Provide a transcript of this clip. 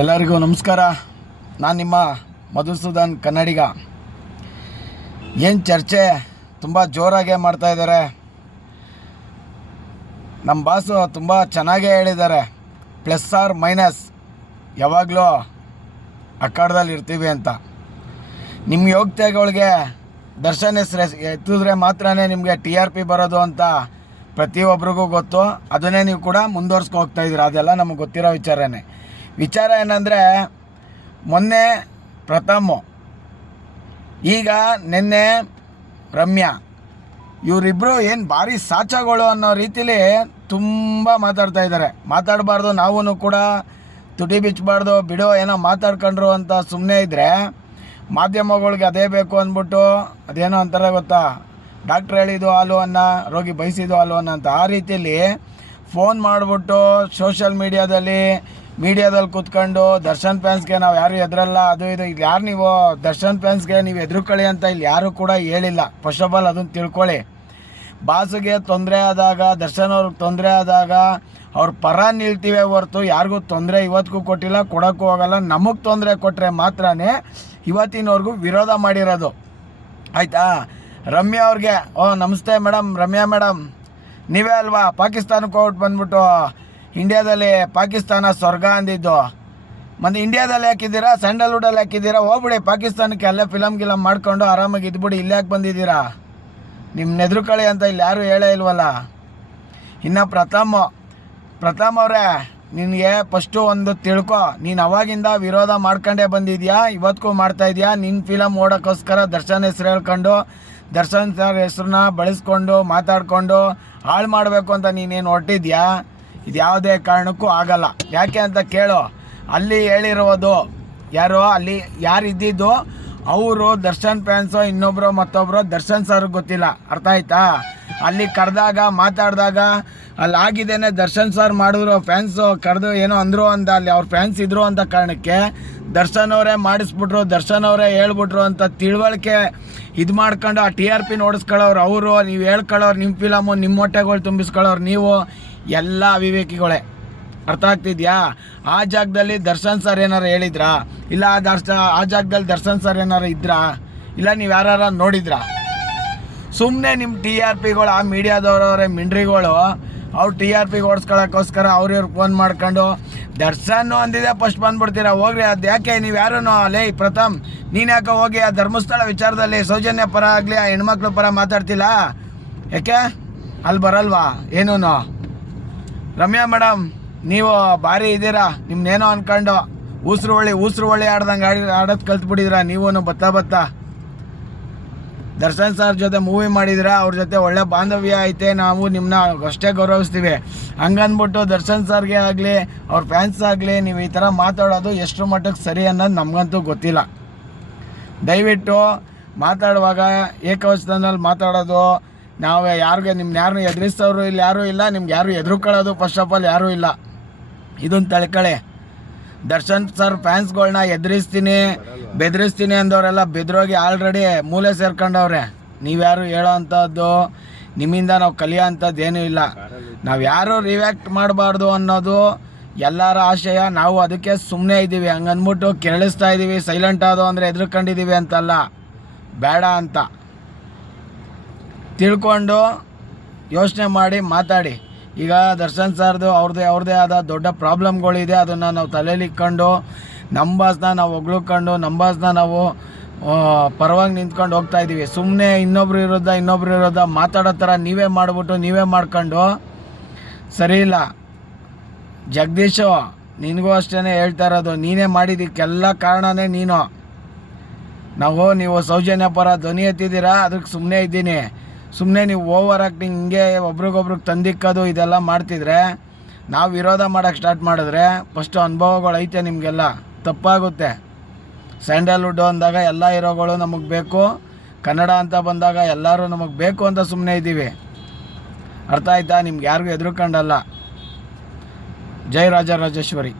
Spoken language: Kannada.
ಎಲ್ಲರಿಗೂ ನಮಸ್ಕಾರ. ನಾನು ನಿಮ್ಮ ಮಧುಸೂದನ್ ಕನ್ನಡಿಗ. ಏನು ಚರ್ಚೆ? ತುಂಬ ಜೋರಾಗೆ ಮಾಡ್ತಾಯಿದ್ದಾರೆ ನಮ್ಮ ಬಾಸು ತುಂಬ ಚೆನ್ನಾಗೇ ಹೇಳಿದ್ದಾರೆ. Plus or minus. ಯಾವಾಗಲೂ ಅಖಾಡದಲ್ಲಿ ಇರ್ತೀವಿ ಅಂತ. ನಿಮ್ಮ ಯೋಗ್ಯತೆಗಳಿಗೆ ದರ್ಶನ ಹೆಸ್ರು ಎತ್ತಿದ್ರೆ ಮಾತ್ರ ನಿಮಗೆ ಟಿ ಆರ್ ಪಿ ಬರೋದು ಅಂತ ಪ್ರತಿಯೊಬ್ಬರಿಗೂ ಗೊತ್ತು. ಅದನ್ನೇ ನೀವು ಕೂಡ ಮುಂದುವರ್ಸ್ಕೊ ಹೋಗ್ತಾ ಇದ್ದೀರ. ಅದೆಲ್ಲ ನಮಗೆ ಗೊತ್ತಿರೋ ವಿಚಾರನೇ. ವಿಚಾರ ಏನಂದರೆ, ಮೊನ್ನೆ ಪ್ರಥಮ, ಈಗ ನಿನ್ನೆ ರಮ್ಯಾ ಇವರಿಬ್ಬರು ಏನು ಭಾರಿ ಸಾಚಗಳು ಅನ್ನೋ ರೀತಿಲಿ ತುಂಬ ಮಾತಾಡ್ತಾ ಇದ್ದಾರೆ ಮಾತಾಡಬಾರ್ದು ನಾವೂ ಕೂಡ ತುಟಿ ಬಿಚ್ಚಬಾರ್ದು ಬಿಡೋ, ಏನೋ ಮಾತಾಡ್ಕೊಂಡ್ರು ಅಂತ ಸುಮ್ಮನೆ ಇದ್ದರೆ ಮಾಧ್ಯಮಗಳಿಗೆ ಅದೇ ಬೇಕು ಅಂದ್ಬಿಟ್ಟು, ಅದೇನೋ ಅಂತಾರೆ ಗೊತ್ತಾ, ಡಾಕ್ಟ್ರ್ ಹೇಳಿದ್ದು ಹಾಲು ಅನ್ನ, ರೋಗಿ ಬಯಸಿದ್ದು ಹಾಲು ಅನ್ನ ಅಂತ ಆ ರೀತಿಯಲ್ಲಿ ಫೋನ್ ಮಾಡಿಬಿಟ್ಟು ಸೋಷಲ್ ಮೀಡಿಯಾದಲ್ಲಿ ಮೀಡಿಯಾದಲ್ಲಿ ಕೂತ್ಕೊಂಡು, ದರ್ಶನ್ ಫ್ಯಾನ್ಸ್ಗೆ ನಾವು ಯಾರು ಎದುರಲ್ಲ, ಅದು ಇದು. ಇಲ್ಲಿ ಯಾರು ನೀವು? ದರ್ಶನ್ ಫ್ಯಾನ್ಸ್ಗೆ ನೀವು ಎದುರುಕೊಳ್ಳಿ ಅಂತ ಇಲ್ಲಿ ಯಾರೂ ಕೂಡ ಹೇಳಿಲ್ಲ. ಫಸ್ಟ್ ಆಫ್ ಆಲ್ ಅದನ್ನು ತಿಳ್ಕೊಳ್ಳಿ. ಬಾಸುಗೆ ತೊಂದರೆ ಆದಾಗ, ದರ್ಶನ್ ಅವ್ರಿಗೆ ತೊಂದರೆ ಆದಾಗ, ಅವ್ರ ಪರ ನಿಲ್ತೀವಿ ಹೊರತು ಯಾರಿಗೂ ತೊಂದರೆ ಇವತ್ತಿಗೂ ಕೊಟ್ಟಿಲ್ಲ, ಕೊಡೋಕ್ಕೂ ಹೋಗಲ್ಲ ನಮಗೆ ತೊಂದರೆ ಕೊಟ್ಟರೆ ಮಾತ್ರನೇ ಇವತ್ತಿನವ್ರಿಗೂ ವಿರೋಧ ಮಾಡಿರೋದು. ಆಯಿತಾ? ರಮ್ಯಾ ಅವ್ರಿಗೆ, ಓ, ನಮಸ್ತೆ ಮೇಡಮ್ ರಮ್ಯಾ ಮೇಡಮ್ ನೀವೇ ಅಲ್ವಾ? ಪಾಕಿಸ್ತಾನಕ್ಕೆ ಹೋಗ್ಬಿಟ್ಟು ಬಂದ್ಬಿಟ್ಟು ಇಂಡ್ಯಾದಲ್ಲಿ ಪಾಕಿಸ್ತಾನ ಸ್ವರ್ಗ ಅಂದಿದ್ದು. ಮತ್ತು ಇಂಡಿಯಾದಲ್ಲಿ ಹಾಕಿದ್ದೀರಾ ಸ್ಯಾಂಡಲ್ವುಡಲ್ಲಿ ಹಾಕಿದ್ದೀರಾ? ಹೋಗ್ಬಿಡಿ, ಪಾಕಿಸ್ತಾನಕ್ಕೆ ಅಲ್ಲೇ ಫಿಲಮ್ ಗಿಲಮ್ ಮಾಡ್ಕೊಂಡು ಆರಾಮಾಗಿ ಇದ್ಬಿಡಿ, ಇಲ್ಲಿ ಯಾಕೆ ಬಂದಿದ್ದೀರಾ? ನಿಮ್ಮ ನೆದ್ರುಕಳಿ ಅಂತ ಇಲ್ಲಿ ಯಾರೂ ಹೇಳೇ ಇಲ್ವಲ್ಲ? ಇನ್ನು ಪ್ರಥಮ್ ಪ್ರಥಮ್ ಅವರೇ, ನಿನಗೆ ಫಸ್ಟು ಒಂದು ತಿಳ್ಕೊ, ನೀನು ಅವಾಗಿಂದ ವಿರೋಧ ಮಾಡ್ಕೊಂಡೇ ಬಂದಿದ್ಯಾ? ಇವತ್ತಿಗೂ ಮಾಡ್ತಾ ಇದೆಯಾ? ನಿನ್ನ ಫಿಲಮ್ ಓಡೋಕ್ಕೋಸ್ಕರ ದರ್ಶನ್ ಹೆಸ್ರು ಹೇಳ್ಕೊಂಡು, ದರ್ಶನ್ ಸರ್ ಹೆಸ್ರನ್ನ ಬಳಸ್ಕೊಂಡು, ಮಾತಾಡಿಕೊಂಡು, ಹಾಳು ಮಾಡಬೇಕು ಅಂತ ನೀನೇನು ಹೊರಟಿದ್ಯಾ? ಇದು ಯಾವುದೇ ಕಾರಣಕ್ಕೂ ಆಗಲ್ಲ. ಯಾಕೆ ಅಂತ ಕೇಳು. ಅಲ್ಲಿ ಹೇಳಿರೋದು ಯಾರು, ಅಲ್ಲಿ ಯಾರು ಇದ್ದಿದ್ದು ಅವರು ದರ್ಶನ್ ಫ್ಯಾನ್ಸು ಇನ್ನೊಬ್ಬರು ಮತ್ತೊಬ್ಬರು ದರ್ಶನ್ ಸರ್ ಗೊತ್ತಿಲ್ಲ. ಅರ್ಥ ಆಯ್ತಾ? ಅಲ್ಲಿ ಕರೆದಾಗ, ಮಾತಾಡಿದಾಗ ಅಲ್ಲಿ ಆಗಿದ್ದೇನೆ, ದರ್ಶನ್ ಸರ್ ಮಾಡಿದ್ರು ಫ್ಯಾನ್ಸು ಕರೆದು ಏನೋ ಅಂದರು ಅಂತ, ಅಲ್ಲಿ ಅವ್ರ ಫ್ಯಾನ್ಸ್ ಇದ್ರು ಅಂತ ಕಾರಣಕ್ಕೆ ದರ್ಶನ್ ಅವರೇ ಮಾಡಿಸ್ಬಿಟ್ರು, ದರ್ಶನ್ ಅವರೇ ಹೇಳ್ಬಿಟ್ರು ಅಂತ ತಿಳುವಳಿಕೆ ಇದು ಮಾಡ್ಕೊಂಡು ಆ ಟಿ ಆರ್ ಪಿ ನೋಡಿಸ್ಕೊಳ್ಳೋರು ಅವರು, ನೀವು ಹೇಳ್ಕೊಳ್ಳೋರು ನಿಮ್ಮ ಫಿಲಮು ನಿಮ್ಮ ಹೊಟ್ಟೆಗಳು ತುಂಬಿಸ್ಕೊಳ್ಳೋರು ನೀವು, ಎಲ್ಲ ಅವಿವೇಕಿಗಳೇ. ಅರ್ಥ ಆಗ್ತಿದ್ಯಾ? ಆ ಜಾಗದಲ್ಲಿ ದರ್ಶನ್ ಸರ್ ಏನಾರು ಹೇಳಿದ್ರಾ? ಇಲ್ಲ, ಆ ದರ್ಶ, ಆ ಜಾಗದಲ್ಲಿ ದರ್ಶನ್ ಸರ್ ಏನಾರು ಇದ್ರಾ? ಇಲ್ಲ, ನೀವು ಯಾರು ನೋಡಿದ್ರಾ? ಸುಮ್ಮನೆ ನಿಮ್ಮ ಟಿ ಆರ್ ಪಿಗಳು ಆ ಮೀಡಿಯಾದವರವರೇ ಮಿಂಡ್ರಿಗಳು ಅವ್ರು ಟಿ ಆರ್ ಪಿಗೆ ಓಡಿಸ್ಕೊಳಕ್ಕೋಸ್ಕರ ಅವ್ರಿವ್ರು ಫೋನ್ ಮಾಡ್ಕೊಂಡು, ದರ್ಶನ್ ಅಂದಿದೆ ಫಸ್ಟ್ ಬಂದ್ಬಿಡ್ತೀರಾ? ಹೋಗ್ರಿ, ಅದು ಯಾಕೆ? ನೀವು ಯಾರೂ ಲೇ, ಪ್ರಥಮ್, ನೀನು ಯಾಕೆ ಹೋಗಿ ಆ ಧರ್ಮಸ್ಥಳ ವಿಚಾರದಲ್ಲಿ ಸೌಜನ್ಯ ಪರ ಆಗಲಿ, ಆ ಹೆಣ್ಮಕ್ಳ ಪರ ಮಾತಾಡ್ತಿಲ್ಲ? ಯಾಕೆ? ಅಲ್ಲಿ ಬರಲ್ವಾ? ಏನೂ ರಮ್ಯಾ ಮೇಡಮ್ ನೀವು ಭಾರಿ ಇದ್ದೀರಾ? ನಿಮ್ಮನ್ನೇನೋ ಅಂದ್ಕೊಂಡು ಉಸಿರು ಹೊಳ್ಳಿ ಉಸಿರು ಹೊಳ್ಳಿ ಆಡ್ದಂಗೆ ಆಡಿ, ಆಡೋದು ಕಲ್ತ್ಬಿಟ್ಟಿದ್ದೀರಾ? ನೀವೂ ಬತ್ತಾ ಬತ್ತಾ? ದರ್ಶನ್ ಸರ್ ಜೊತೆ ಮೂವಿ ಮಾಡಿದ್ರೆ, ಅವ್ರ ಜೊತೆ ಒಳ್ಳೆ ಬಾಂಧವ್ಯ ಐತೆ, ನಾವು ನಿಮ್ಮನ್ನ ಅಷ್ಟೇ ಗೌರವಿಸ್ತೀವಿ. ಹಂಗಂದ್ಬಿಟ್ಟು ದರ್ಶನ್ ಸರ್ಗೆ ಆಗಲಿ, ಅವ್ರ ಫ್ಯಾನ್ಸ್ ಆಗಲಿ, ನೀವು ಈ ಥರ ಮಾತಾಡೋದು ಎಷ್ಟು ಮಟ್ಟಕ್ಕೆ ಸರಿ ಅನ್ನೋದು ನಮಗಂತೂ ಗೊತ್ತಿಲ್ಲ. ದಯವಿಟ್ಟು ಮಾತಾಡುವಾಗ ಏಕವಚನದಲ್ಲಿ ಮಾತಾಡೋದು, ನಾವು ಯಾರಿಗೆ, ನಿಮ್ನ ಯಾರನ್ನೂ ಎದುರಿಸೋರು ಇಲ್ಲಿ, ಯಾರೂ ಇಲ್ಲ, ನಿಮ್ಗೆ ಯಾರು ಎದುರುಕೊಳ್ಳೋದು ಫಸ್ಟ್ ಆಫ್ ಆಲ್ ಯಾರೂ ಇಲ್ಲ. ಇದೊಂದು ತಳ್ಕಳೆ. ದರ್ಶನ್ ಸರ್ ಫ್ಯಾನ್ಸ್ಗಳನ್ನ ಎದುರಿಸ್ತೀನಿ, ಬೆದರಿಸ್ತೀನಿ ಅಂದವರೆಲ್ಲ ಬೆದ್ರೋಗಿ ಆಲ್ರೆಡಿ ಮೂಲೆ ಸೇರ್ಕೊಂಡವ್ರೆ. ನೀವ್ಯಾರು ಹೇಳೋ ಅಂಥದ್ದು ನಿಮ್ಮಿಂದ ನಾವು ಕಲಿಯೋ ಅಂಥದ್ದು ಏನೂ ಇಲ್ಲ. ನಾವು ಯಾರು ರಿವ್ಯಾಕ್ಟ್ ಮಾಡಬಾರ್ದು ಅನ್ನೋದು ಎಲ್ಲರ ಆಶಯ. ನಾವು ಅದಕ್ಕೆ ಸುಮ್ಮನೆ ಇದ್ದೀವಿ ಹಂಗಂದ್ಬಿಟ್ಟು ಕೆರಳಿಸ್ತಾ ಇದ್ದೀವಿ ಸೈಲೆಂಟ್ ಆದೋ ಅಂದರೆ ಎದುರ್ಕೊಂಡಿದ್ದೀವಿ ಅಂತಲ್ಲ. ಬೇಡ ಅಂತ. ತಿಳ್ಕೊಂಡು ಯೋಚನೆ ಮಾಡಿ, ಮಾತಾಡಿ. ಈಗ ದರ್ಶನ್ ಸರ್ದು ಅವ್ರದ್ದೇ ಅವ್ರದ್ದೇ ಆದ ದೊಡ್ಡ ಪ್ರಾಬ್ಲಮ್ಗಳಿದೆ, ಅದನ್ನು ನಾವು ತಲೆಯಲ್ಲಿ ಇಟ್ಕೊಂಡು, ನಂಬಾಸ್ನ ಬಾಸ್ನ ನಾವು ಹೊಗಳ್ಕೊಂಡು ನಂಬಾಸ್ನ ಬಾಸ್ನ ನಾವು ಪರವಾಗಿ ನಿಂತ್ಕೊಂಡು ಹೋಗ್ತಾ ಇದ್ದೀವಿ ಸುಮ್ಮನೆ ಇನ್ನೊಬ್ರು ವಿರುದ್ಧ ಇನ್ನೊಬ್ರು ವಿರುದ್ಧ ಮಾತಾಡೋ ಥರ ನೀವೇ ಮಾಡಿಬಿಟ್ಟು ನೀವೇ ಮಾಡ್ಕೊಂಡು, ಸರಿ ಇಲ್ಲ. ಜಗದೀಶು, ನಿನಗೂ ಅಷ್ಟೇ ಹೇಳ್ತಾ ಇರೋದು, ನೀನೇ ಮಾಡಿದ್ದಕ್ಕೆಲ್ಲ ಕಾರಣನೇ ನೀನು. ನಾವು, ನೀವು ಸೌಜನ್ಯ ಪರ ಧ್ವನಿ ಎತ್ತಿದ್ದೀರಾ? ಅದಕ್ಕೆ ಸುಮ್ಮನೆ ಇದ್ದೀನಿ. ಸುಮ್ಮನೆ ನೀವು ಓವರ್ ಆ್ಯಕ್ಟಿಂಗ್ ಹಿಂಗೆ ಒಬ್ರಿಗೊಬ್ರಿಗೆ ತಂದಿಕ್ಕೋದು ಇದೆಲ್ಲ ಮಾಡ್ತಿದ್ರೆ, ನಾವು ವಿರೋಧ ಮಾಡೋಕ್ಕೆ ಸ್ಟಾರ್ಟ್ ಮಾಡಿದ್ರೆ ಫಸ್ಟು ಅನುಭವಗಳು ಐತೆ ನಿಮಗೆಲ್ಲ, ತಪ್ಪಾಗುತ್ತೆ. ಸ್ಯಾಂಡಲ್ವುಡ್ಡು ಅಂದಾಗ ಎಲ್ಲ ಹೀರೋಗಳು ನಮಗೆ ಬೇಕು, ಕನ್ನಡ ಅಂತ ಬಂದಾಗ ಎಲ್ಲರೂ ನಮಗೆ ಬೇಕು ಅಂತ ಸುಮ್ಮನೆ ಇದ್ದೀವಿ. ಅರ್ಥ ಆಯ್ತಾ? ನಿಮ್ಗೆ ಯಾರಿಗೂ ಎದುರುಕೊಂಡಲ್ಲ ಜೈ ರಾಜರಾಜೇಶ್ವರಿ